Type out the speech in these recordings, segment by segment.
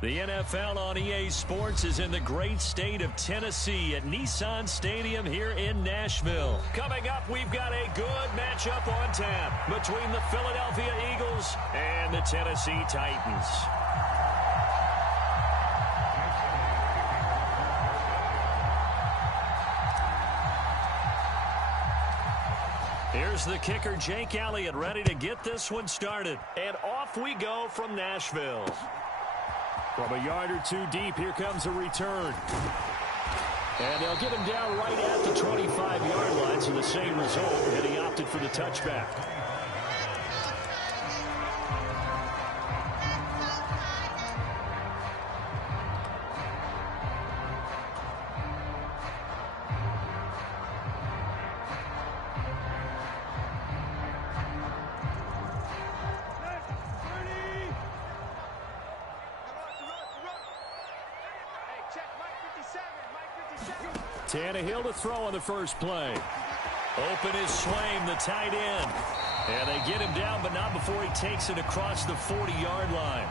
The NFL on EA Sports is in the great state of Tennessee at Nissan Stadium here in Nashville. Coming up, we've got a good matchup on tap between the Philadelphia Eagles and the Tennessee Titans. Here's the kicker, Jake Elliott, ready to get this one started. And off we go from Nashville. From a yard or two deep, here comes a return. And they'll get him down right at the 25-yard line, so the same result, and he opted for the touchback. Tannehill to throw on the first play. Open is Swaim, the tight end. And they get him down, but not before he takes it across the 40-yard line.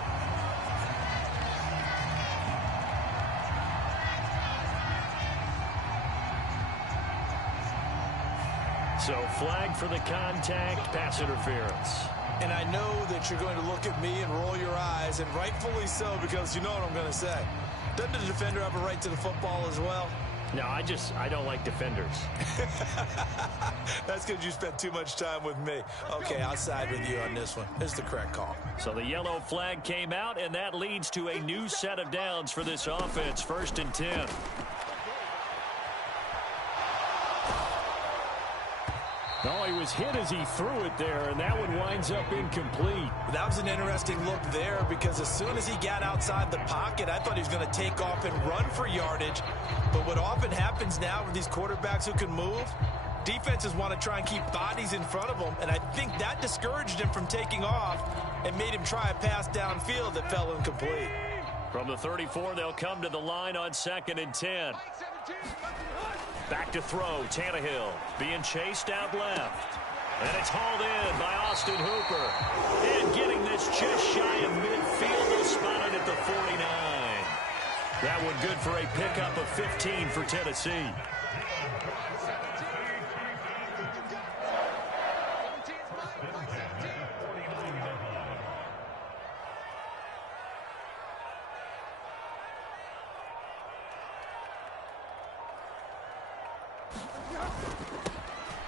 So flag for the contact, pass interference. And I know that you're going to look at me and roll your eyes, and rightfully so, because you know what I'm going to say. Doesn't the defender have a right to the football as well? No, I don't like defenders. That's because you spent too much time with me. Okay, I'll side with you on this one. It's the correct call. So the yellow flag came out, and that leads to a new set of downs for this offense. 1st and 10. Oh, he was hit as he threw it there, and that one winds up incomplete. That was an interesting look there because as soon as he got outside the pocket, I thought he was going to take off and run for yardage. But what often happens now with these quarterbacks who can move, defenses want to try and keep bodies in front of them, and I think that discouraged him from taking off and made him try a pass downfield that fell incomplete. From the 34, they'll come to the line on 2nd and 10. Back to throw, Tannehill being chased out left. And it's hauled in by Austin Hooper. And getting this just shy of midfield, they'll spot it at the 49. That one good for a pickup of 15 for Tennessee.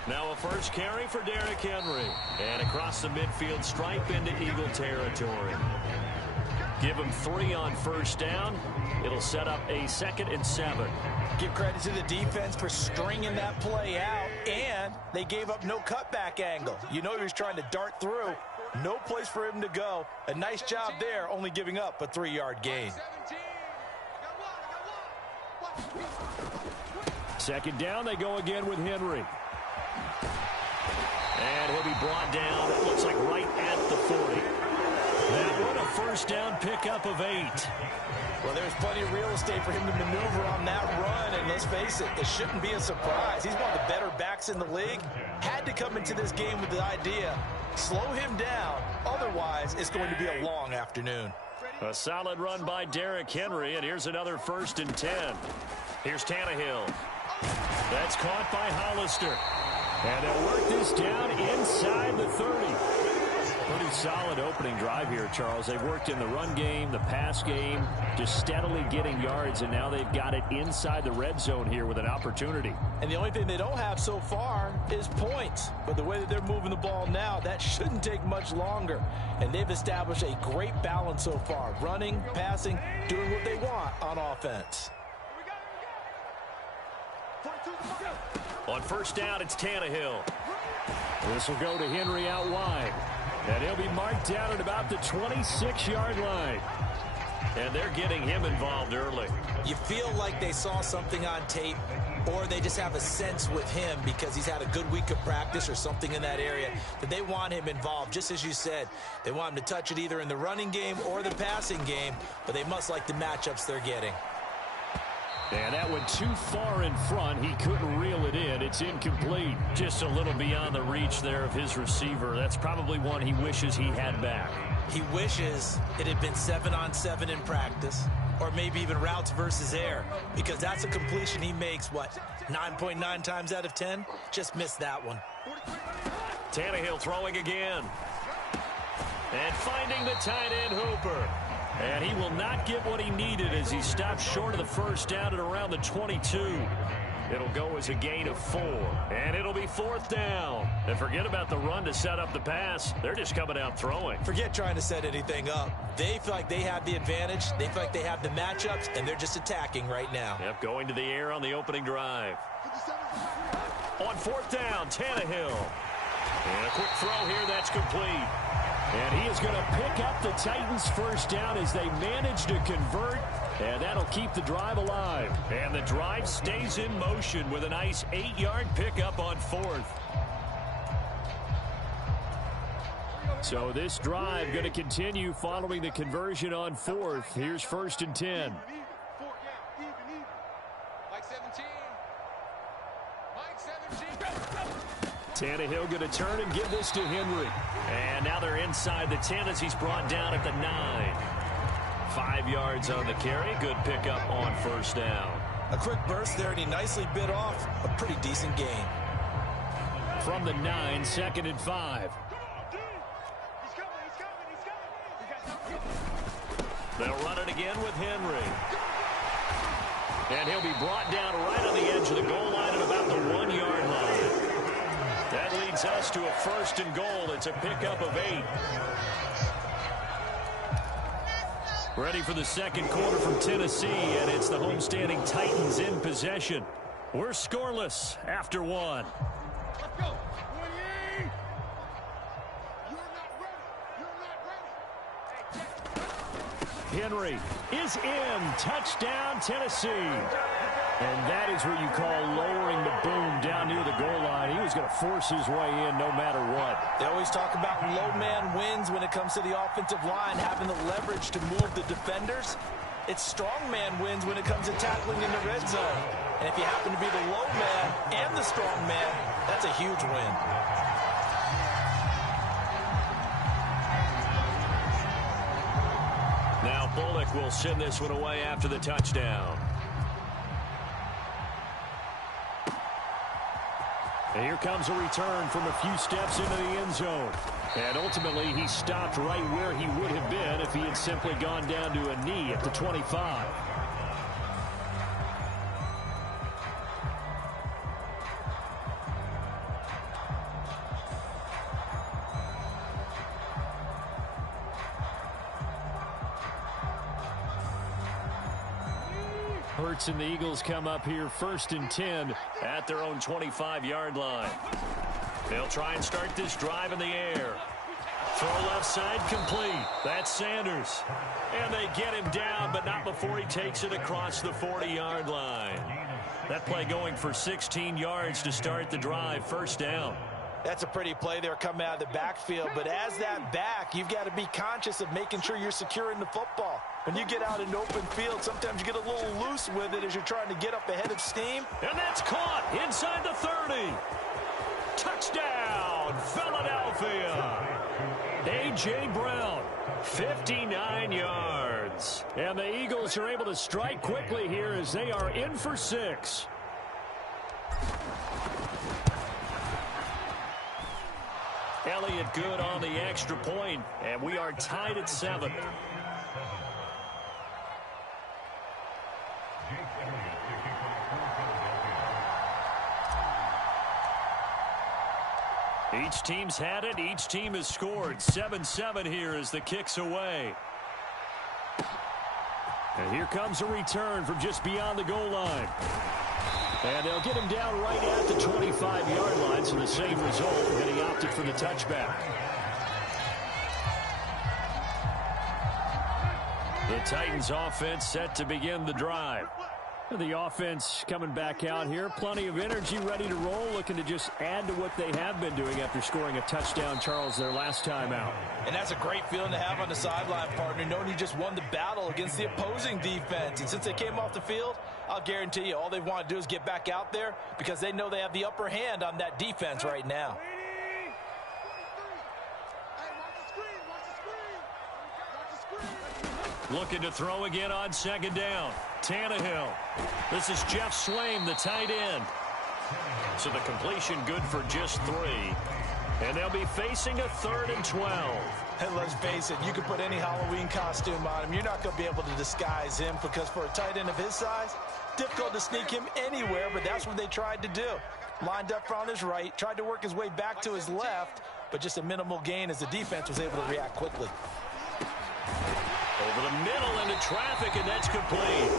Now a first carry for Derrick Henry. And across the midfield stripe into Eagle territory. Give him 3 on 1st down. It'll set up a 2nd and 7. Give credit to the defense for stringing that play out, and they gave up no cutback angle. You know he was trying to dart through. No place for him to go. A nice job there, only giving up a 3-yard gain. 2nd down, they go again with Henry. And he'll be brought down, it looks like right at the 40. That one, a 1st down pickup of 8. Well, there's plenty of real estate for him to maneuver on that run, and let's face it, it shouldn't be a surprise. He's one of the better backs in the league. Had to come into this game with the idea, slow him down, otherwise it's going to be a long afternoon. A solid run by Derrick Henry, and here's another 1st and 10. Here's Tannehill. That's caught by Hollister. And they'll work this down inside the 30. Pretty solid opening drive here, Charles. They've worked in the run game, the pass game, just steadily getting yards, and now they've got it inside the red zone here with an opportunity. And the only thing they don't have so far is points. But the way that they're moving the ball now, that shouldn't take much longer. And they've established a great balance so far. Running, passing, doing what they want on offense. On 1st down, it's Tannehill. This will go to Henry out wide. And he'll be marked down at about the 26-yard line. And they're getting him involved early. You feel like they saw something on tape, or they just have a sense with him because he's had a good week of practice or something in that area that they want him involved. Just as you said, they want him to touch it either in the running game or the passing game, but they must like the matchups they're getting. And that went too far in front. He couldn't reel it in. It's incomplete. Just a little beyond the reach there of his receiver. That's probably one he wishes he had back. He wishes it had been 7-on-7 in practice, or maybe even routes versus air, because that's a completion he makes, 9.9 times out of 10? Just missed that one. Tannehill throwing again. And finding the tight end Hooper. And he will not get what he needed as he stopped short of the first down at around the 22. It'll go as a gain of 4. And it'll be 4th down. And forget about the run to set up the pass. They're just coming out throwing. Forget trying to set anything up. They feel like they have the advantage. They feel like they have the matchups, and they're just attacking right now. Yep, going to the air on the opening drive. On 4th down, Tannehill. And a quick throw here, that's complete. And he is going to pick up the Titans' first down as they manage to convert. And that'll keep the drive alive. And the drive stays in motion with a nice 8-yard pickup on 4th. So this drive going to continue following the conversion on 4th. Here's 1st and 10. Tannehill going to turn and give this to Henry. And now they're inside the 10 as he's brought down at the 9. 5 yards on the carry. Good pickup on 1st down. A quick burst there, and he nicely bit off a pretty decent gain. From the 9, 2nd and 5. They'll run it again with Henry. And he'll be brought down right on the edge of the goal line at about the 1-yard line. That leads us to a 1st and goal. It's a pickup of 8. Ready for the second quarter from Tennessee, and it's the homestanding Titans in possession. We're scoreless after 1. Let's go. Henry is in. Touchdown, Tennessee. And that is what you call lowering the boom down near the goal line. He was going to force his way in no matter what. They always talk about low man wins when it comes to the offensive line, having the leverage to move the defenders. It's strong man wins when it comes to tackling in the red zone. And if you happen to be the low man and the strong man, that's a huge win. Now Bullock will send this one away after the touchdown. And here comes a return from a few steps into the end zone. And ultimately, he stopped right where he would have been if he had simply gone down to a knee at the 25. Hurts and the Eagles come up here 1st and 10 at their own 25-yard line. They'll try and start this drive in the air. Throw left side complete. That's Sanders. And they get him down, but not before he takes it across the 40-yard line. That play going for 16 yards to start the drive. 1st down. That's a pretty play there coming out of the backfield, but as that back, you've got to be conscious of making sure you're securing the football. When you get out in open field, sometimes you get a little loose with it as you're trying to get up ahead of steam. And that's caught inside the 30. Touchdown, Philadelphia. A.J. Brown, 59 yards. And the Eagles are able to strike quickly here as they are in for 6. Elliott good on the extra point, and we are tied at 7. Each team's had it. Each team has scored. 7-7 here as the kick's away. And here comes a return from just beyond the goal line. And they'll get him down right at the 25-yard line, so the same result, and he opted for the touchback. The Titans offense set to begin the drive. The offense coming back out here. Plenty of energy, ready to roll, looking to just add to what they have been doing after scoring a touchdown, Charles, their last time out. And that's a great feeling to have on the sideline, partner, knowing you just won the battle against the opposing defense. And since they came off the field, I'll guarantee you all they want to do is get back out there because they know they have the upper hand on that defense right now. Looking to throw again on second down. Tannehill. This is Jeff Swaim, the tight end. So the completion good for just 3. And they'll be facing a 3rd and 12. And let's face it, you can put any Halloween costume on him. You're not going to be able to disguise him because for a tight end of his size, difficult to sneak him anywhere, but that's what they tried to do. Lined up on his right, tried to work his way back to his left, but just a minimal gain as the defense was able to react quickly. Over the middle into traffic, and that's complete.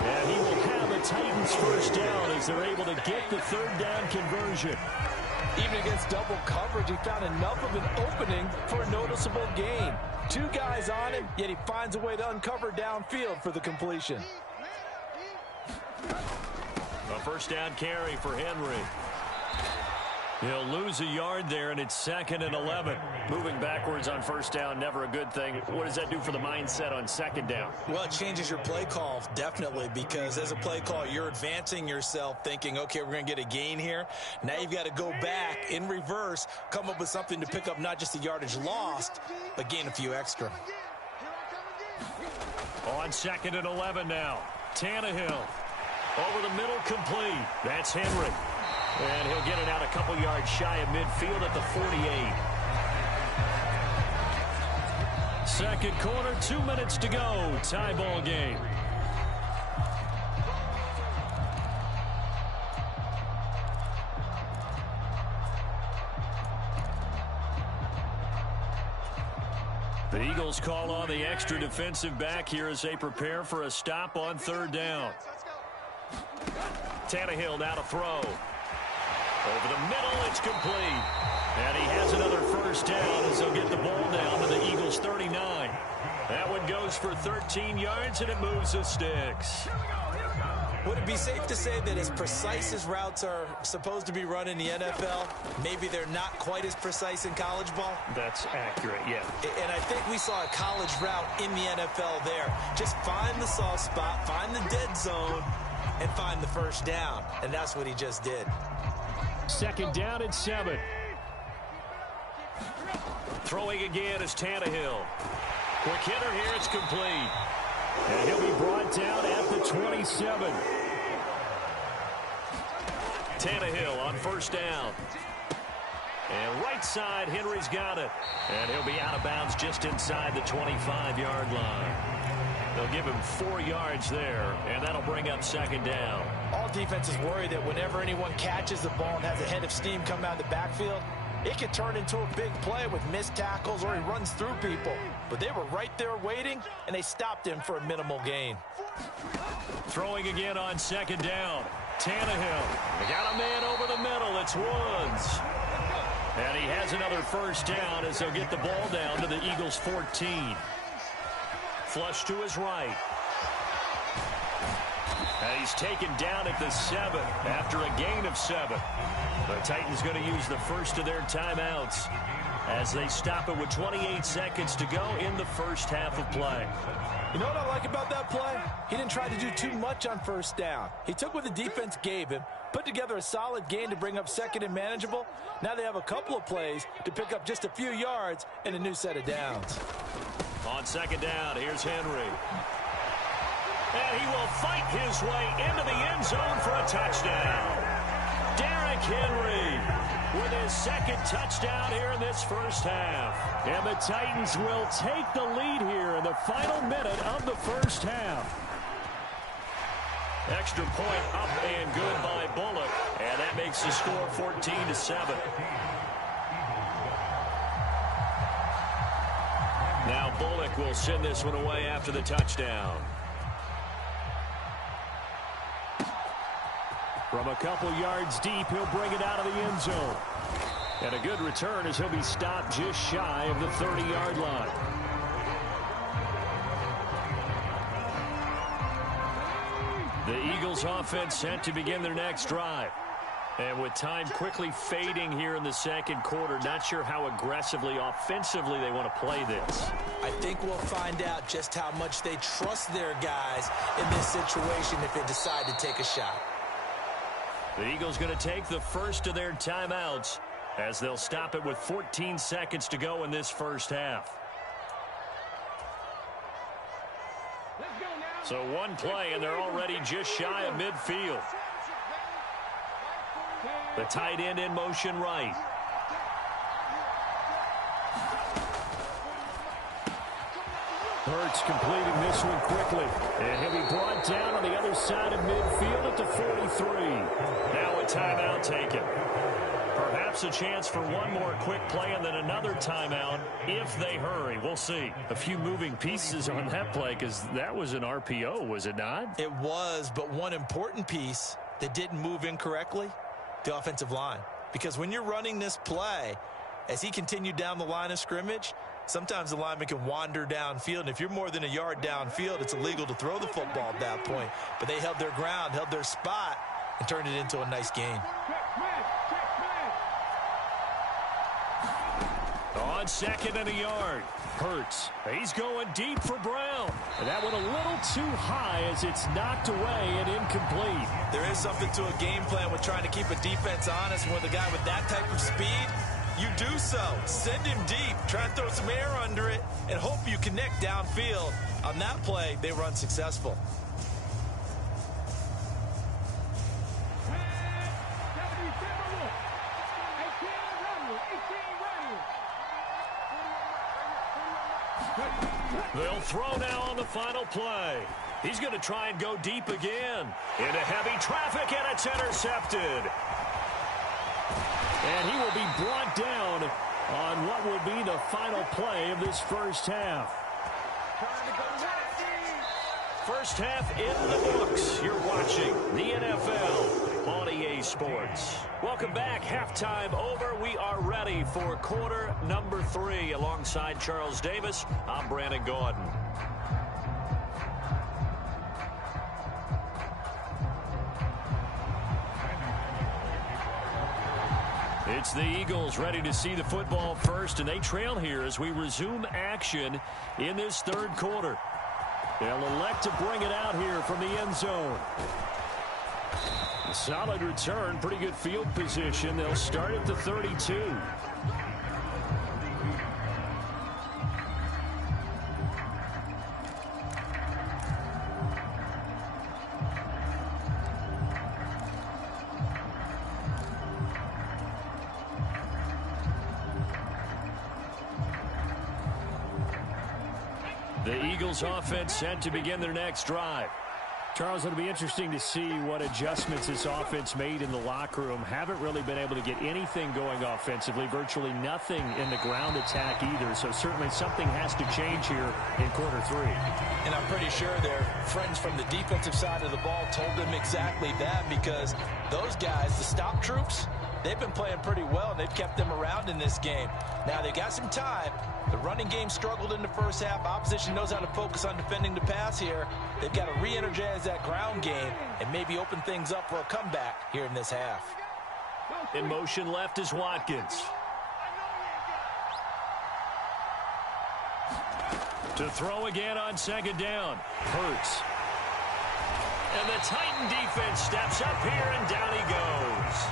And he will have the Titans first down as they're able to get the 3rd down conversion. Even against double coverage, he found enough of an opening for a noticeable gain. 2 guys on him, yet he finds a way to uncover downfield for the completion. A first down carry for Henry. He'll lose a yard there, and it's 2nd and 11. Moving backwards on first down, never a good thing. What does that do for the mindset on second down? Well, it changes your play call, definitely, because as a play call, you're advancing yourself thinking, okay, we're going to get a gain here. Now you've got to go back in reverse, come up with something to pick up not just the yardage lost, but gain a few extra. On 2nd and 11 now. Tannehill. Over the middle, complete. That's Henry. And he'll get it out a couple yards shy of midfield at the 48. Second quarter, 2 minutes to go. Tie ball game. The Eagles call on the extra defensive back here as they prepare for a stop on 3rd down. Tannehill now to throw. Over the middle, it's complete. And he has another first down as they'll get the ball down to the Eagles' 39. That one goes for 13 yards, and it moves the sticks. Would it be safe to say that as precise as routes are supposed to be run in the NFL, maybe they're not quite as precise in college ball? That's accurate, yeah. And I think we saw a college route in the NFL there. Just find the soft spot, find the dead zone, and find the first down. And that's what he just did. 2nd down and 7. Throwing again is Tannehill. Quick hitter here, it's complete. And he'll be brought down at the 27. Tannehill on first down. And right side, Henry's got it. And he'll be out of bounds just inside the 25-yard line. They'll give him 4 yards there, and that'll bring up 2nd down. All defenses worry that whenever anyone catches the ball and has a head of steam come out of the backfield, it could turn into a big play with missed tackles or he runs through people. But they were right there waiting, and they stopped him for a minimal gain. Throwing again on 2nd down. Tannehill. They got a man over the middle. It's Woods. And he has another first down as they'll get the ball down to the Eagles' 14. Flush to his right. And he's taken down at the 7 after a gain of 7. The Titans going to use the first of their timeouts as they stop it with 28 seconds to go in the first half of play. You know what I like about that play? He didn't try to do too much on first down. He took what the defense gave him, put together a solid gain to bring up 2nd and manageable. Now they have a couple of plays to pick up just a few yards and a new set of downs. On 2nd down, here's Henry. And he will fight his way into the end zone for a touchdown. Derrick Henry with his 2nd touchdown here in this first half. And the Titans will take the lead here in the final minute of the first half. Extra point up and good by Bullock. And that makes the score 14-7. Now Bullock will send this one away after the touchdown. From a couple yards deep, he'll bring it out of the end zone. And a good return as he'll be stopped just shy of the 30-yard line. The Eagles offense set to begin their next drive. And with time quickly fading here in the second quarter, not sure how aggressively, offensively they want to play this. I think we'll find out just how much they trust their guys in this situation if they decide to take a shot. The Eagles going to take the first of their timeouts as they'll stop it with 14 seconds to go in this first half. So one play, and they're already just shy of midfield. The tight end in motion right. Hurts completing this one quickly. And he'll be brought down on the other side of midfield at the 43. Now a timeout taken. Perhaps a chance for one more quick play and then another timeout if they hurry. We'll see. A few moving pieces on that play because that was an RPO, was it not? It was, but one important piece that didn't move incorrectly, the offensive line. Because when you're running this play, as he continued down the line of scrimmage, sometimes the lineman can wander downfield. And if you're more than a yard downfield, it's illegal to throw the football at that point. But they held their ground, held their spot, and turned it into a nice gain. On second and a yard, Hurts. He's going deep for Brown. And that went a little too high as it's knocked away and incomplete. There is something to a game plan with trying to keep a defense honest. And with a guy with that type of speed, you do so. Send him deep. Try and throw some air under it and hope you connect downfield. On that play, they run successful. They'll throw now on the final play. He's going to try and go deep again. Into heavy traffic, and it's intercepted. And he will be brought down on what will be the final play of this first half. First half in the books. You're watching the NFL on EA Sports. Welcome back. Halftime over. We are ready for quarter number 3. Alongside Charles Davis, I'm Brandon Gordon. It's the Eagles ready to see the football first, and they trail here as we resume action in this third quarter. They'll elect to bring it out here from the end zone. Solid return, pretty good field position. They'll start at the 32. The Eagles offense set to begin their next drive. Charles, it'll be interesting to see what adjustments this offense made in the locker room. Haven't really been able to get anything going offensively, virtually nothing in the ground attack either. So certainly something has to change here in quarter 3. And I'm pretty sure their friends from the defensive side of the ball told them exactly that, because those guys, the stop troops, they've been playing pretty well, and they've kept them around in this game. Now, they've got some time. The running game struggled in the first half. Opposition knows how to focus on defending the pass here. They've got to re-energize that ground game and maybe open things up for a comeback here in this half. In motion left is Watkins. To throw again on second down. Hurts. And the Titan defense steps up here, and down he goes.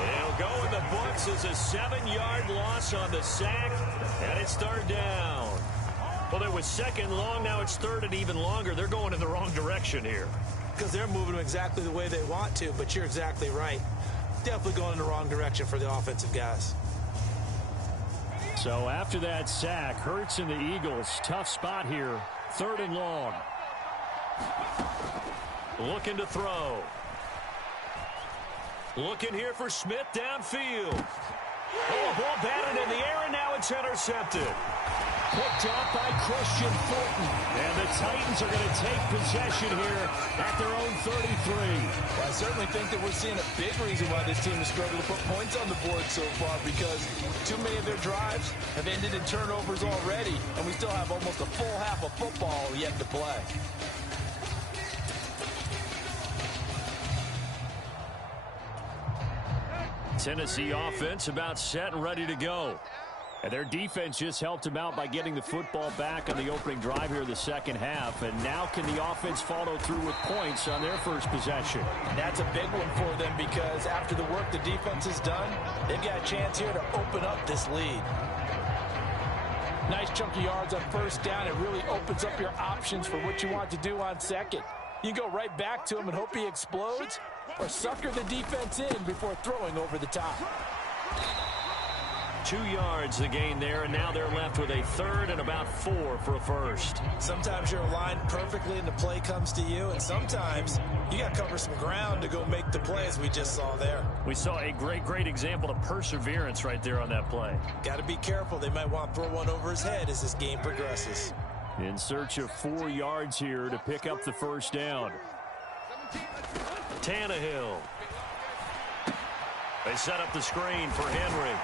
He'll go in the books as a 7-yard loss on the sack, and it's third down. Well, there was second long. Now it's third and even longer. They're going in the wrong direction here. Because they're moving exactly the way they want to, but you're exactly right. Definitely going in the wrong direction for the offensive guys. So after that sack, Hurts and the Eagles, tough spot here. Third and long. Looking to throw. Looking here for Smith downfield. Oh, ball batted in the air, and now it's intercepted. Picked off by Christian Fulton. And the Titans are going to take possession here at their own 33. Well, I certainly think that we're seeing a big reason why this team has struggled to put points on the board so far, because too many of their drives have ended in turnovers already, and we still have almost a full half of football yet to play. Tennessee offense about set and ready to go. And their defense just helped them out by getting the football back on the opening drive here in the second half. And now can the offense follow through with points on their first possession? And that's a big one for them because after the work the defense has done, they've got a chance here to open up this lead. Nice chunky yards on first down. It really opens up your options for what you want to do on second. You go right back to him and hope he explodes, or sucker the defense in before throwing over the top. 2 yards the gain there, and now they're left with a third and about 4 for a first. Sometimes you're aligned perfectly and the play comes to you, and sometimes you got to cover some ground to go make the play, as we just saw there. We saw a great example of perseverance right there on that play. Got to be careful. They might want to throw one over his head as this game progresses. In search of 4 yards here to pick up the first down. Tannehill. They set up the screen for Henry.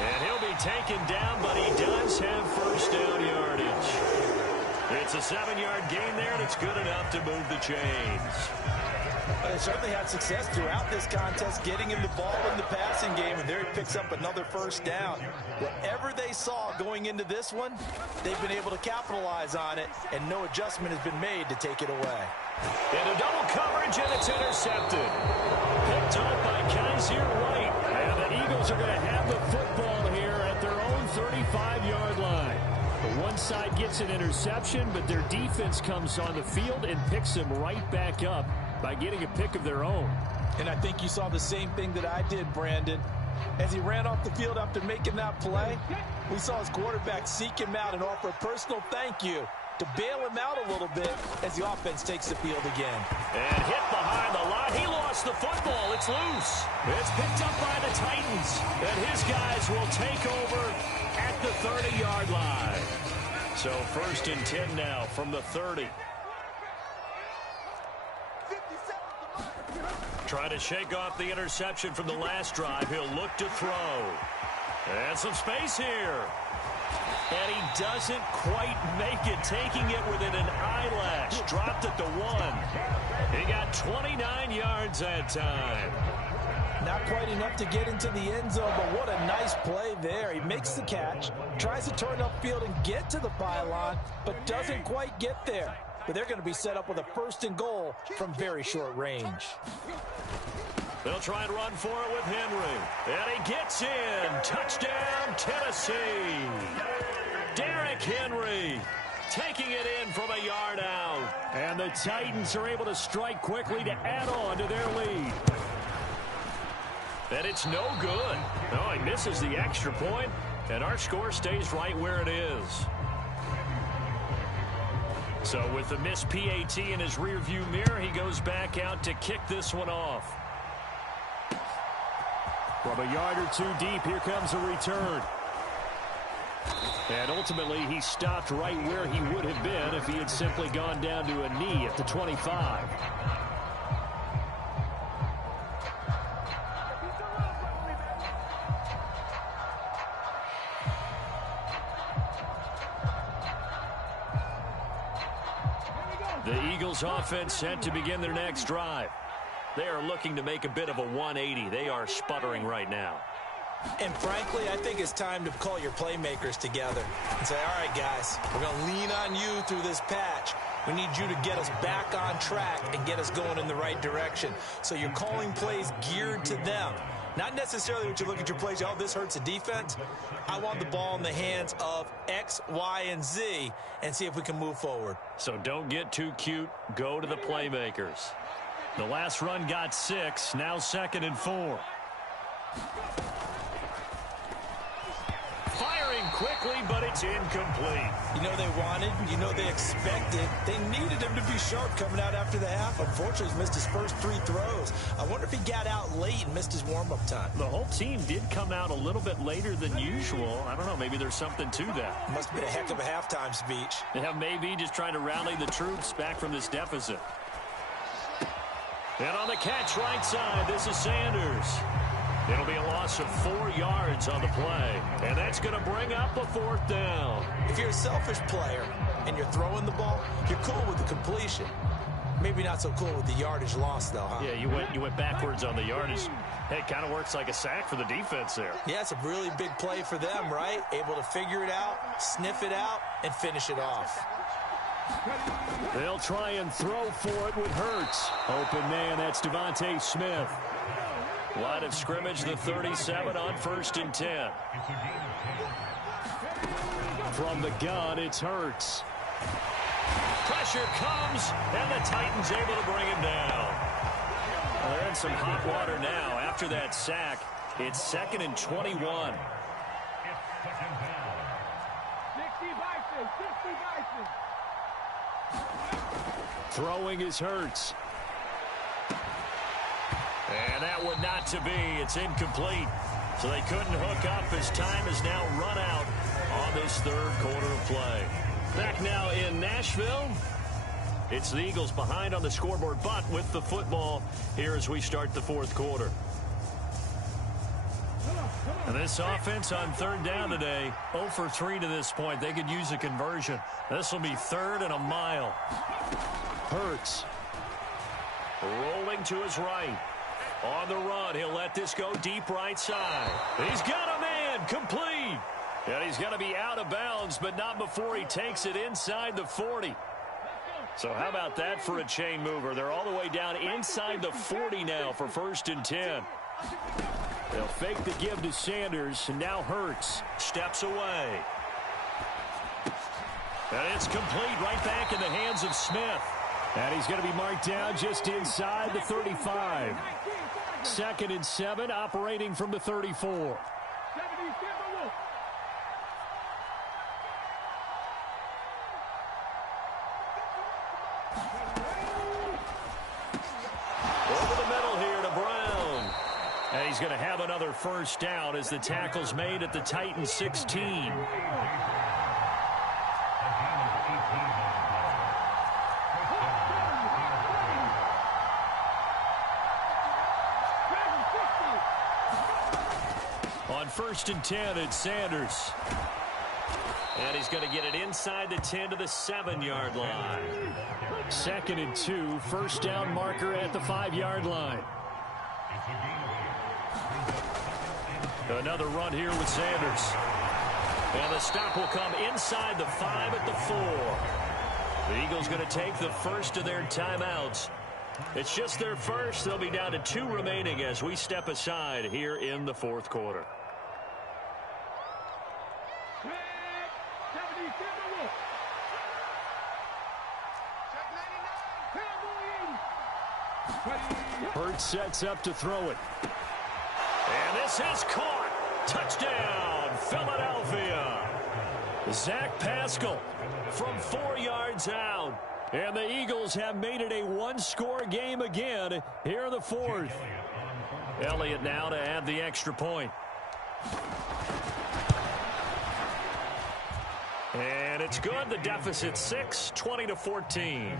And he'll be taken down, but he does have first down yardage. It's a 7-yard gain there, and it's good enough to move the chains. They certainly had success throughout this contest, getting him the ball in the passing game, and there he picks up another first down. Whatever they saw going into this one, they've been able to capitalize on it, and no adjustment has been made to take it away. Into double coverage, and it's intercepted. Picked up by Kaiser White. And the Eagles are going to have the football here at their own 35-yard line. The one side gets an interception, but their defense comes on the field and picks them right back up by getting a pick of their own. And I think you saw the same thing that I did, Brandon. As he ran off the field after making that play, we saw his quarterback seek him out and offer a personal thank you to bail him out a little bit as the offense takes the field again. And hit behind the line. He lost the football. It's loose. It's picked up by the Titans. And his guys will take over at the 30-yard line. So 1st and 10 now from the 30. Try to shake off the interception from the last drive. He'll look to throw. And some space here. And he doesn't quite make it, taking it within an eyelash. Dropped at the 1. He got 29 yards that time. Not quite enough to get into the end zone, but what a nice play there. He makes the catch, tries to turn upfield and get to the pylon, but doesn't quite get there. But they're going to be set up with a 1st and goal from very short range. They'll try and run for it with Henry. And he gets in. Touchdown, Tennessee. Derrick Henry taking it in from a yard out. And the Titans are able to strike quickly to add on to their lead. And it's no good. Oh, he misses the extra point, and our score stays right where it is. So with the missed PAT in his rearview mirror, he goes back out to kick this one off. From a yard or 2 deep, here comes a return. And ultimately, he stopped right where he would have been if he had simply gone down to a knee at the 25. The Eagles offense set to begin their next drive. They are looking to make a bit of a 180. They are sputtering right now. And frankly, I think it's time to call your playmakers together and say, all right, guys, we're going to lean on you through this patch. We need you to get us back on track and get us going in the right direction. So you're calling plays geared to them. Not necessarily what you look at your plays, oh, this hurts the defense. I want the ball in the hands of X, Y, and Z and see if we can move forward. So don't get too cute. Go to the playmakers. The last run got 6. Now 2nd and 4. Firing quickly, but it's incomplete. You know they wanted, you know they expected. They needed him to be sharp coming out after the half. Unfortunately, he's missed his first 3 throws. I wonder if he got out late and missed his warm-up time. The whole team did come out a little bit later than usual. I don't know, maybe there's something to that. Must have been a heck of a halftime speech. Yeah, maybe just trying to rally the troops back from this deficit. And on the catch right side, this is Sanders. It'll be a loss of 4 yards on the play. And that's going to bring up a 4th down. If you're a selfish player and you're throwing the ball, you're cool with the completion. Maybe not so cool with the yardage loss, though, huh? Yeah, you went backwards on the yardage. Hey, it kind of works like a sack for the defense there. Yeah, it's a really big play for them, right? Able to figure it out, sniff it out, and finish it off. They'll try and throw for it with Hurts. Open man, that's Devontae Smith. Line of scrimmage, the 37 on 1st and 10. From the gun, it's Hurts. Pressure comes, and the Titans able to bring him down. Well, they're in some hot water now. After that sack, it's 2nd and 21. Throwing is Hurts. And that would not to be. It's incomplete. So they couldn't hook up as time is now run out on this 3rd quarter of play. Back now in Nashville. It's the Eagles behind on the scoreboard, but with the football here as we start the 4th quarter. And this offense on 3rd down today, 0 for 3 to this point. They could use a conversion. This will be 3rd and a mile. Hurts. Rolling to his right. On the run, he'll let this go deep right side. He's got a man, complete. And he's going to be out of bounds, but not before he takes it inside the 40. So how about that for a chain mover? They're all the way down inside the 40 now for 1st and 10. They'll fake the give to Sanders, and now Hurts steps away. And it's complete right back in the hands of Smith. And he's going to be marked down just inside the 35. 2nd and 7, operating from the 34. Over the middle here to Brown. And he's going to have another 1st down as the tackle's made at the Titans 16. On 1st and 10, it's Sanders. And he's going to get it inside the 10 to the 7-yard line. 2nd and 2, 1st down marker at the 5-yard line. Another run here with Sanders. And the stop will come inside the 5 at the 4. The Eagles going to take the first of their timeouts. It's just their first. They'll be down to 2 remaining as we step aside here in the 4th quarter. Hurts sets up to throw it. And this is caught. Touchdown, Philadelphia. Zach Pascal from 4 yards out. And the Eagles have made it a 1-score game again here in the 4th. Elliott now to add the extra point. And it's good. The deficit 6, 20-14.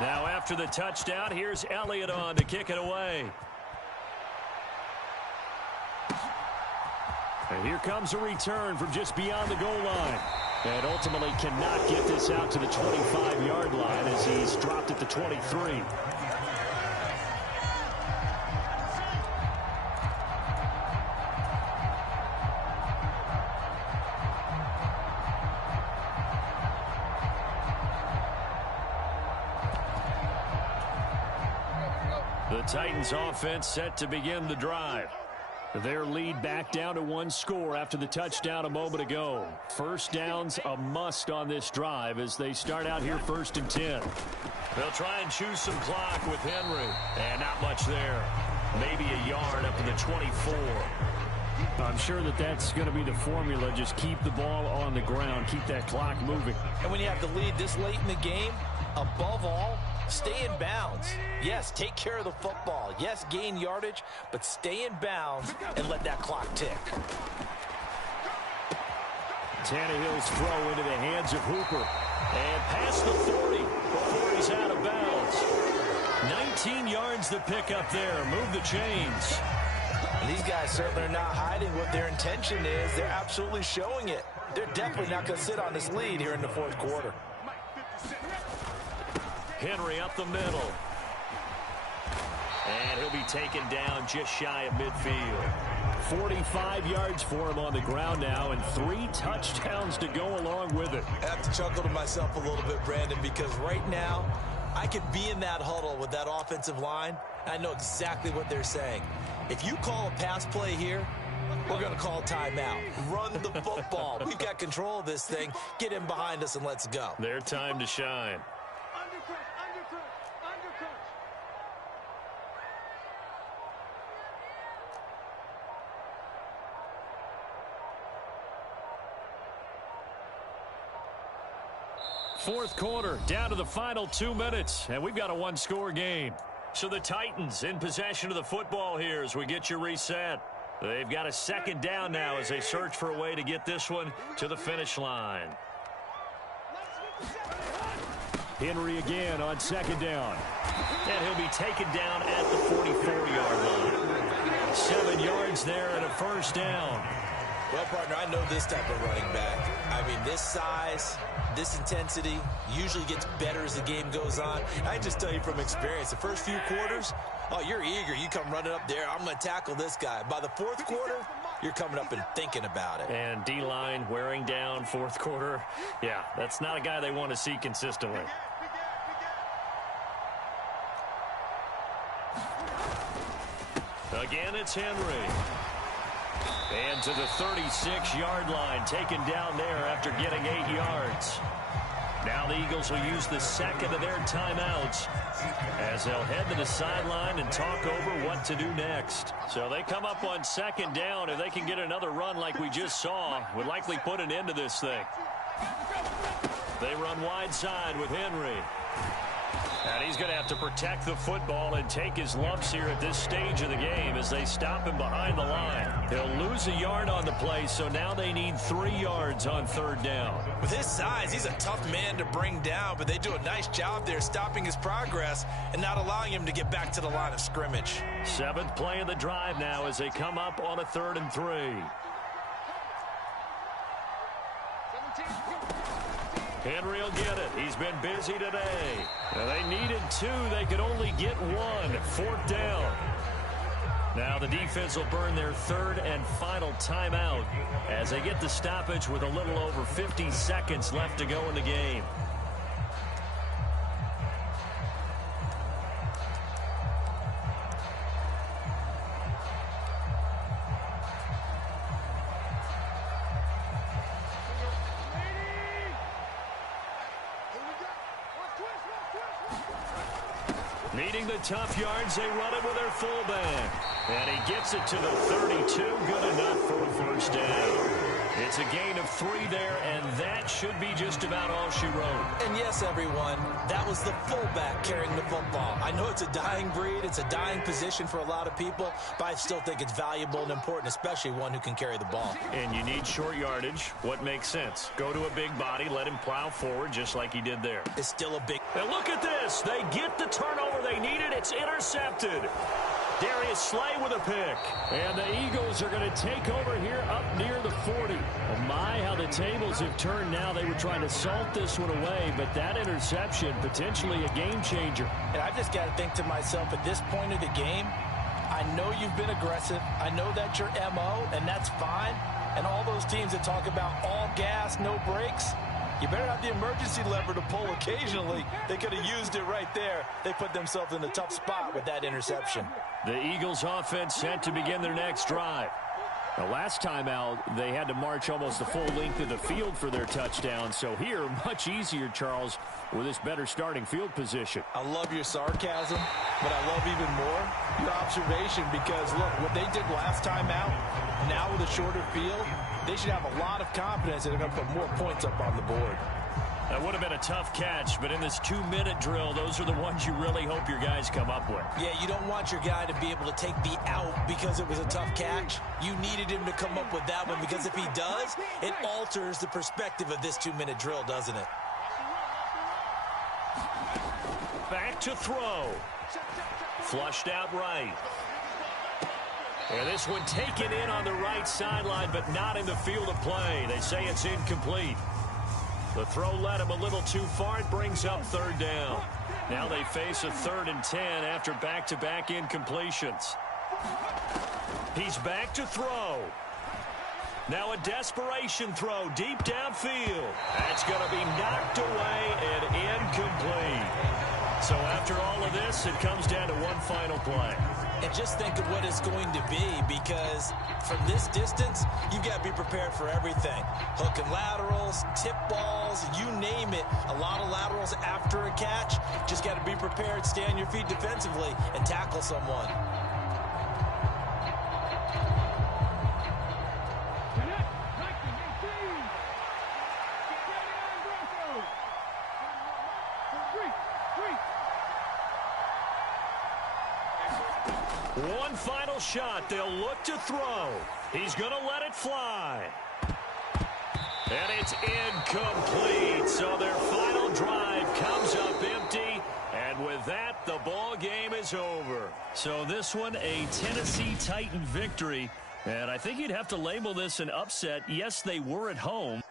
Now after the touchdown, here's Elliott on to kick it away. And here comes a return from just beyond the goal line. And ultimately cannot get this out to the 25-yard line as he's dropped at the 23. The Titans offense set to begin the drive. Their lead back down to 1 score after the touchdown a moment ago. 1st down's a must on this drive as they start out here 1st and 10. They'll try and choose some clock with Henry. And not much there. Maybe a yard up to the 24. I'm sure that that's going to be the formula. Just keep the ball on the ground. Keep that clock moving. And when you have the lead this late in the game, above all, stay in bounds. Yes, take care of the football. Yes, gain yardage, but stay in bounds and let that clock tick. Tannehill's throw into the hands of Hooper. And past the 40 before he's out of bounds. 19 yards to pick up there. Move the chains. And these guys certainly are not hiding what their intention is. They're absolutely showing it. They're definitely not going to sit on this lead here in the fourth quarter. Henry up the middle. And he'll be taken down just shy of midfield. 45 yards for him on the ground now, and 3 touchdowns to go along with it. I have to chuckle to myself a little bit, Brandon, because right now I could be in that huddle with that offensive line. I know exactly what they're saying. If you call a pass play here, we're going to call timeout. Run the football. We've got control of this thing. Get in behind us and let's go. Their time to shine. Fourth quarter, down to the final 2 minutes, and we've got a one-score game. So the Titans in possession of the football here as we get you reset. They've got a second down now as they search for a way to get this one to the finish line. Henry again on second down. And he'll be taken down at the 44-yard line. 7 yards there and a first down. Well, partner, I know this type of running back. I mean, this size, this intensity usually gets better as the game goes on. I just tell you from experience, the first few quarters, oh, you're eager. You come running up there. I'm going to tackle this guy. By the fourth quarter, you're coming up and thinking about it. And D-line wearing down fourth quarter. Yeah, that's not a guy they want to see consistently. Again, it's Henry. And to the 36-yard line, taken down there after getting 8 yards. Now the Eagles will use the second of their timeouts as they'll head to the sideline and talk over what to do next. So they come up on second down. If they can get another run like we just saw, would likely put an end to this thing. They run wide side with Henry. And he's going to have to protect the football and take his lumps here at this stage of the game as they stop him behind the line. He'll lose a yard on the play, so now they need 3 yards on third down. With his size, he's a tough man to bring down, but they do a nice job there stopping his progress and not allowing him to get back to the line of scrimmage. 7th play of the drive now as they come up on a 3rd and 3. Henry will get it. He's been busy today. Now they needed 2. They could only get 1. 4th down. Now the defense will burn their 3rd and final timeout as they get the stoppage with a little over 50 seconds left to go in the game. Needing the tough yards, they run it with their fullback. And he gets it to the 32. Good enough for a first down. It's a gain of 3 there, and that should be just about all she wrote. And yes, everyone, that was the fullback carrying the football. I know it's a dying breed. It's a dying position for a lot of people, but I still think it's valuable and important, especially one who can carry the ball. And you need short yardage. What makes sense? Go to a big body, let him plow forward just like he did there. It's still a big... And look at this. They get the turnover they needed. It's intercepted. Darius Slay with a pick. And the Eagles are going to take over here up near the 40. Oh my, how the tables have turned now. They were trying to salt this one away, but that interception, potentially a game changer. And I've just got to think to myself, at this point of the game, I know you've been aggressive. I know that's your MO, and that's fine. And all those teams that talk about all gas, no brakes, you better have the emergency lever to pull occasionally. They could have used it right there. They put themselves in a tough spot with that interception. The Eagles offense set to begin their next drive. The last time out, they had to march almost the full length of the field for their touchdown. So here, much easier, Charles, with this better starting field position. I love your sarcasm, but I love even more your observation because, look, what they did last time out, now with a shorter field, they should have a lot of confidence that they're going to put more points up on the board. That would have been a tough catch, but in this 2-minute drill, those are the ones you really hope your guys come up with. Yeah, you don't want your guy to be able to take the out because it was a tough catch. You needed him to come up with that one because if he does, it alters the perspective of this 2-minute drill, doesn't it? Back to throw. Flushed out right. And this one taken in on the right sideline, but not in the field of play. They say it's incomplete. The throw led him a little too far. It brings up third down. Now they face a 3rd and 10 after back-to-back incompletions. He's back to throw. Now a desperation throw deep downfield. That's going to be knocked away and incomplete. So after all of this, it comes down to one final play. And just think of what it's going to be, because from this distance, you've got to be prepared for everything. Hook and laterals, tip balls, you name it. A lot of laterals after a catch. Just got to be prepared, stay on your feet defensively, and tackle someone. One final shot. They'll look to throw. He's going to let it fly. And it's incomplete. So their final drive comes up empty. And with that, the ball game is over. So this one, a Tennessee Titan victory. And I think you'd have to label this an upset. Yes, they were at home.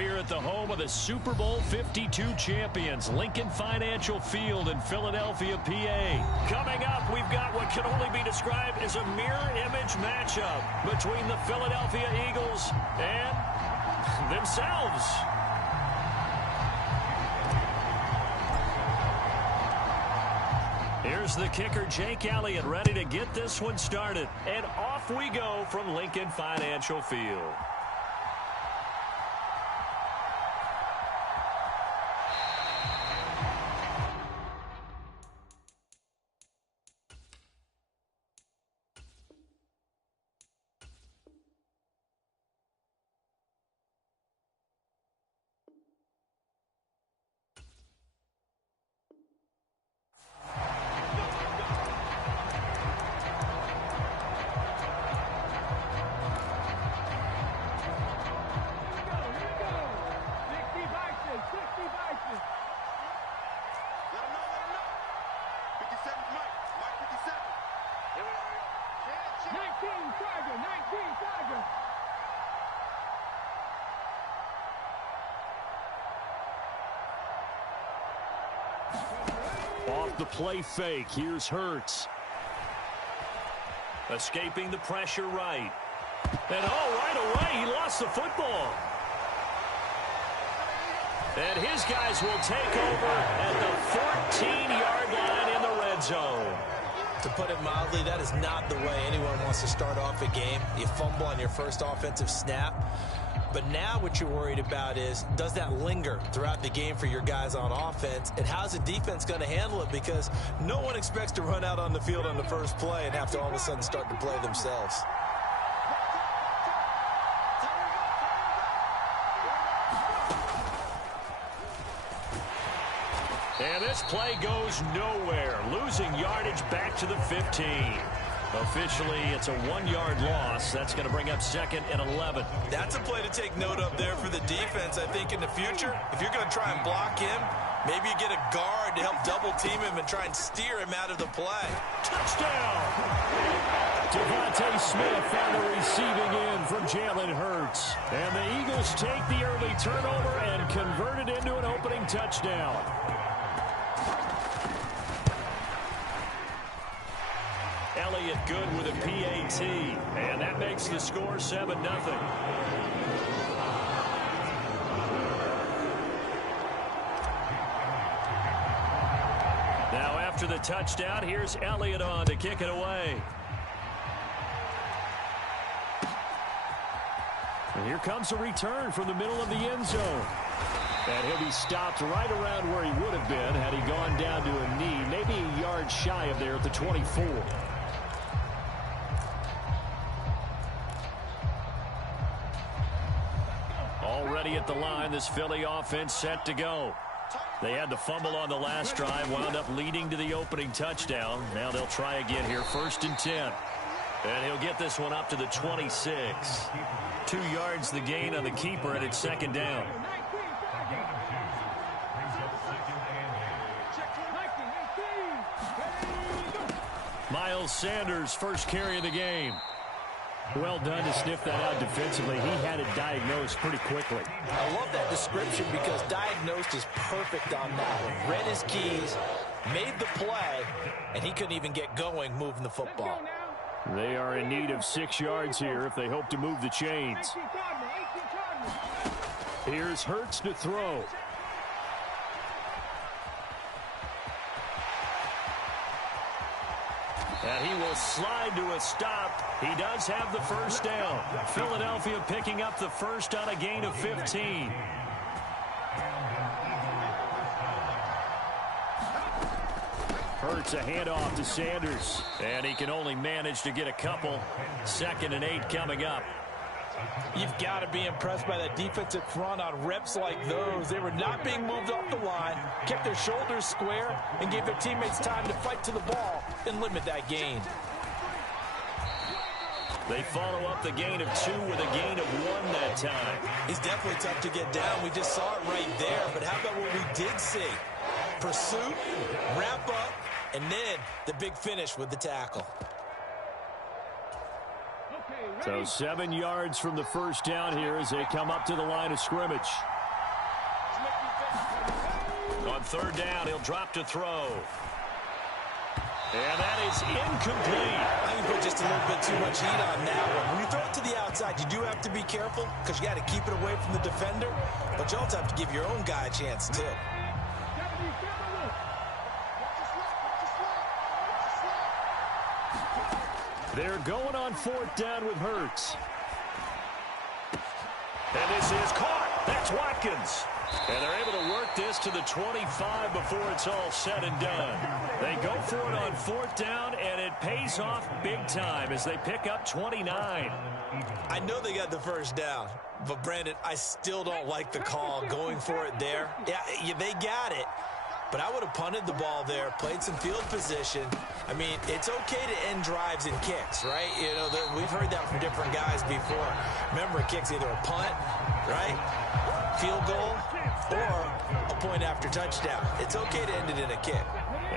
We're at the home of the Super Bowl 52 champions, Lincoln Financial Field in Philadelphia, PA. Coming up, we've got what can only be described as a mirror image matchup between the Philadelphia Eagles and themselves. Here's the kicker, Jake Elliott, ready to get this one started. And off we go from Lincoln Financial Field. Off the play fake, here's Hurts. Escaping the pressure right. And right away, he lost the football. And his guys will take over at the 14-yard line in the red zone. To put it mildly, that is not the way anyone wants to start off a game. You fumble on your first offensive snap. But now what you're worried about is, does that linger throughout the game for your guys on offense? And how's the defense going to handle it? Because no one expects to run out on the field on the first play and have to all of a sudden start to play themselves. And this play goes nowhere, losing yardage back to the 15. Officially, it's a 1-yard loss. That's going to bring up second and 11. That's a play to take note of there for the defense. I think in the future, if you're going to try and block him, maybe you get a guard to help double-team him and try and steer him out of the play. Touchdown! Devontae Smith on the receiving end from Jalen Hurts. And the Eagles take the early turnover and convert it into an opening touchdown. Elliott good with a PAT, and that makes the score 7-0. Now after the touchdown, here's Elliott on to kick it away. And here comes a return from the middle of the end zone. And he'll be stopped right around where he would have been had he gone down to a knee, maybe a yard shy of there at the 24. Already at the line, this Philly offense set to go. They had the fumble on the last drive, wound up leading to the opening touchdown. Now they'll try again here, 1st and 10. And he'll get this one up to the 26. 2 yards the gain on the keeper, and it's 2nd down. Miles Sanders, first carry of the game. Well done to sniff that out defensively. He had it diagnosed pretty quickly. I love that description because diagnosed is perfect on that one. Read his keys, made the play, and he couldn't even get going moving the football. They are in need of 6 yards here if they hope to move the chains. Here's Hurts to throw. And he will slide to a stop. He does have the first down. Philadelphia picking up the first on a gain of 15. Hurts a handoff to Sanders. And he can only manage to get a couple. 2nd and 8 coming up. You've got to be impressed by that defensive front on reps like those. They were not being moved off the line, kept their shoulders square, and gave their teammates time to fight to the ball and limit that gain. They follow up the gain of 2 with a gain of 1 that time. He's definitely tough to get down. We just saw it right there. But how about what we did see? Pursuit, wrap up, and then the big finish with the tackle. Okay. So 7 yards from the first down here as they come up to the line of scrimmage. On third down, he'll drop to throw. And that is incomplete. I think put just a little bit too much heat on that one. When you throw it to the outside, you do have to be careful because you got to keep it away from the defender. But you also have to give your own guy a chance, too. They're going on fourth down with Hurts. And this is caught. That's Watkins. And they're able to work this to the 25 before it's all said and done. They go for it on fourth down, and it pays off big time as they pick up 29. I know they got the first down, but, Brandon, I still don't like the call going for it there. Yeah, they got it. But I would have punted the ball there, played some field position. I mean, it's okay to end drives and kicks, right? You know, we've heard that from different guys before. Remember, a kick's either a punt, right, field goal, or a point after touchdown. It's okay to end it in a kick.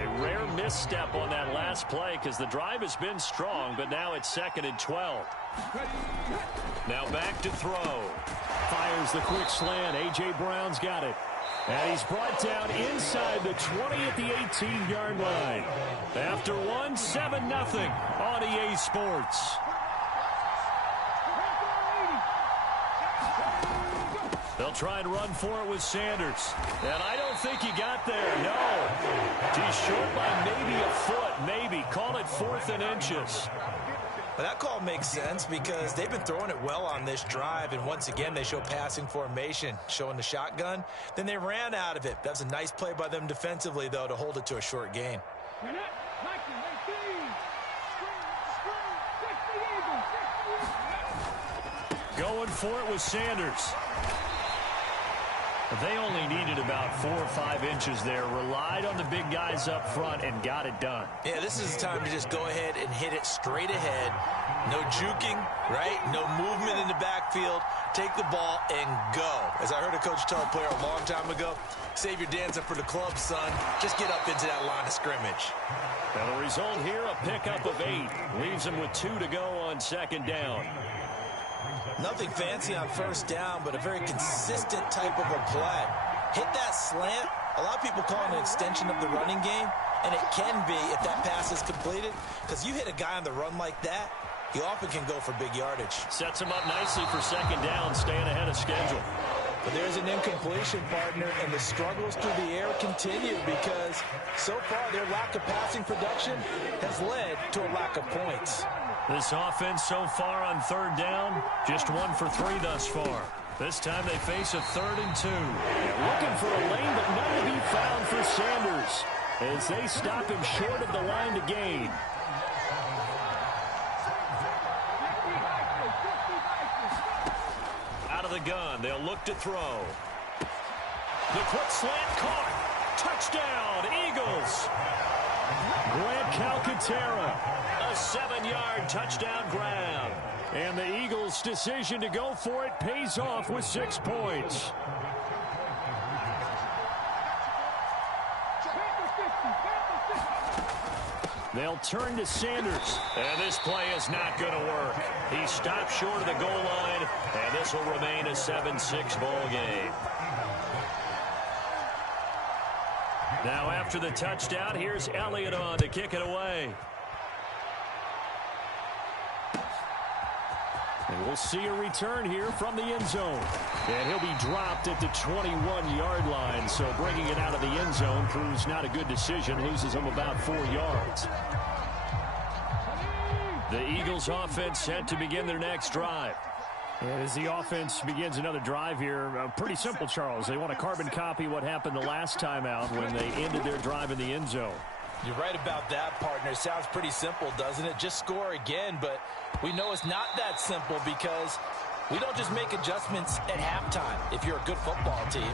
A rare misstep on that last play because the drive has been strong, but now it's 2nd and 12. Now back to throw. Fires the quick slant. A.J. Brown's got it. And he's brought down inside the 20 at the 18-yard line. After one, 7-0 on EA Sports. They'll try and run for it with Sanders. And I don't think he got there. No. He's short by maybe a foot, maybe. Call it 4th and inches. Well, that call makes sense because they've been throwing it well on this drive, and once again, they show passing formation, showing the shotgun. Then they ran out of it. That's a nice play by them defensively, though, to hold it to a short gain. Going for it with Sanders. They only needed about 4 or 5 inches there. Relied on the big guys up front and got it done. Yeah, this is the time to just go ahead and hit it straight ahead. No juking, right? No movement in the backfield. Take the ball and go. As I heard a coach tell a player a long time ago, save your dance up for the club, son. Just get up into that line of scrimmage. Now the result here, a pickup of 8. Leaves them with 2 to go on 2nd down. Nothing fancy on first down, but a very consistent type of a play. Hit that slant. A lot of people call it an extension of the running game, and it can be if that pass is completed, because you hit a guy on the run like that, he often can go for big yardage. Sets him up nicely for 2nd down, staying ahead of schedule. But there's an incompletion, partner, and the struggles through the air continue because so far their lack of passing production has led to a lack of points. This offense so far on 3rd down, just 1 for 3 thus far. This time they face a 3rd and 2. Looking for a lane, but none to be found for Sanders as they stop him short of the line to gain. Out of the gun, they'll look to throw. The quick slant caught. Touchdown, Eagles. Grant Calcaterra, a 7-yard touchdown grab. And the Eagles' decision to go for it pays off with 6 points. They'll turn to Sanders. And this play is not going to work. He stopped short of the goal line, and this will remain a 7-6 ball game. Now after the touchdown, here's Elliott on to kick it away. And we'll see a return here from the end zone. And he'll be dropped at the 21-yard line. So bringing it out of the end zone proves not a good decision. Loses him about 4 yards. The Eagles offense set to begin their next drive. And as the offense begins another drive here, pretty simple, Charles. They want to carbon copy what happened the last time out when they ended their drive in the end zone. You're right about that, partner. Sounds pretty simple, doesn't it? Just score again, but we know it's not that simple because we don't just make adjustments at halftime if you're a good football team.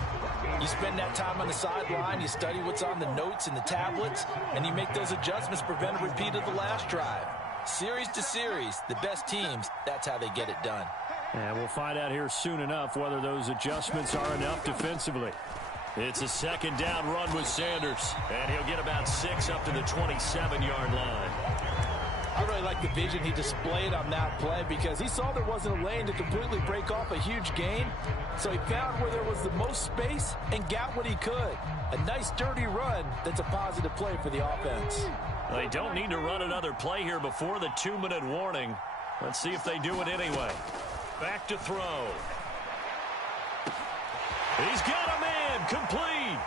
You spend that time on the sideline, you study what's on the notes and the tablets, and you make those adjustments to prevent a repeat of the last drive. Series to series, the best teams, that's how they get it done. And we'll find out here soon enough whether those adjustments are enough defensively. It's a 2nd down run with Sanders, and he'll get about 6 up to the 27-yard line. I really really like the vision he displayed on that play because he saw there wasn't a lane to completely break off a huge gain. So he found where there was the most space and got what he could. A nice, dirty run that's a positive play for the offense. They don't need to run another play here before the 2-minute warning. Let's see if they do it anyway. Back to throw. He's got a man, complete.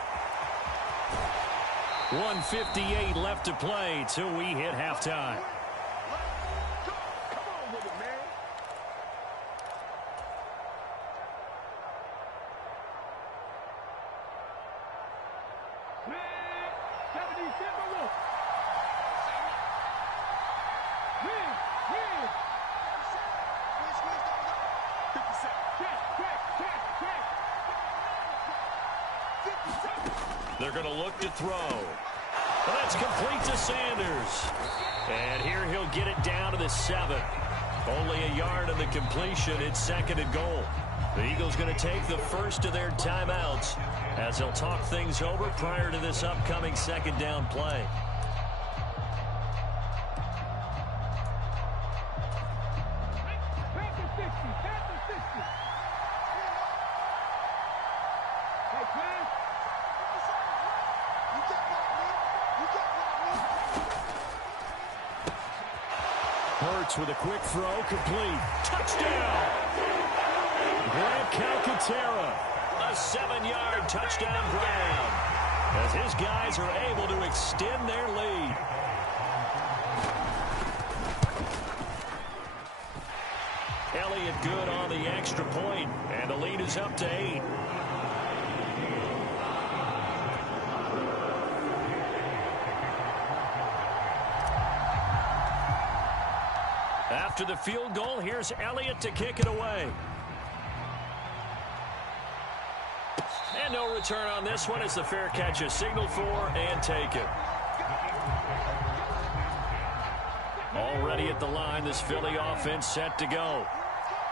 1:58 left to play till we hit halftime. They're going to look to throw. That's complete to Sanders. And here he'll get it down to the 7. Only a yard of the completion. It's 2nd and goal. The Eagles going to take the first of their timeouts as they'll talk things over prior to this upcoming 2nd down play. With a quick throw, complete. Touchdown! Grant Calcaterra. A 7-yard touchdown grab as his guys are able to extend their lead. Elliott good on the extra point, and the lead is up to 8. After the field goal, here's Elliott to kick it away. And no return on this one as the fair catch is signaled for and taken. Already at the line, this Philly offense set to go.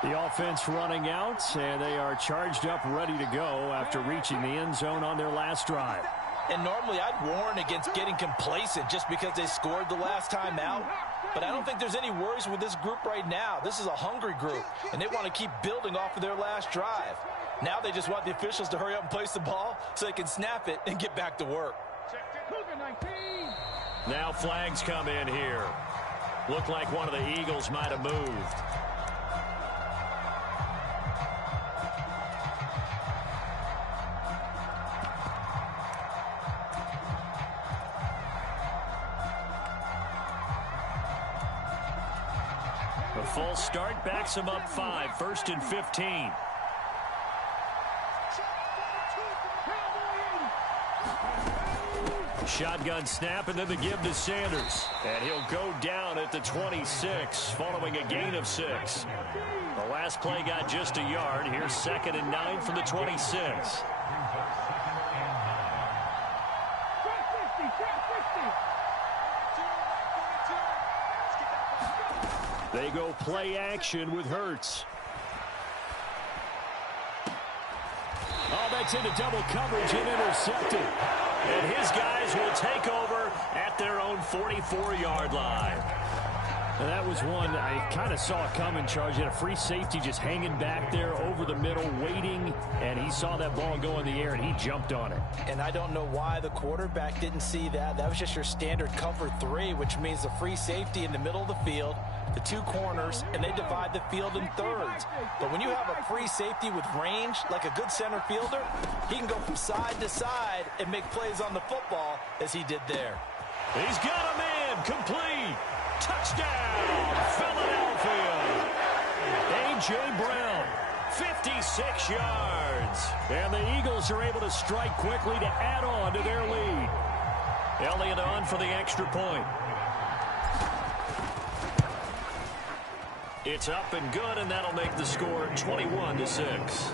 The offense running out, and they are charged up, ready to go after reaching the end zone on their last drive. And normally I'd warn against getting complacent just because they scored the last time out. But I don't think there's any worries with this group right now. This is a hungry group, and they want to keep building off of their last drive. Now they just want the officials to hurry up and place the ball so they can snap it and get back to work. Now flags come in here. Looked like one of the Eagles might have moved. The full start backs him up 5, 1st and 15. Shotgun snap and then the give to Sanders. And he'll go down at the 26 following a gain of 6. The last play got just a yard. Here's 2nd and 9 from the 26. They go play action with Hurts. Oh, that's into double coverage and intercepted. And his guys will take over at their own 44-yard line. And that was one I kind of saw coming. Charge had a free safety just hanging back there over the middle, waiting, and he saw that ball go in the air, and he jumped on it. And I don't know why the quarterback didn't see that. That was just your standard cover 3, which means the free safety in the middle of the field, the 2 corners, and they divide the field in thirds. But when you have a free safety with range, like a good center fielder, he can go from side to side and make plays on the football as he did there. He's got a man, complete. Touchdown, Philadelphia. A.J. Brown, 56 yards. And the Eagles are able to strike quickly to add on to their lead. Elliott on for the extra point. It's up and good, and that'll make the score 21-6.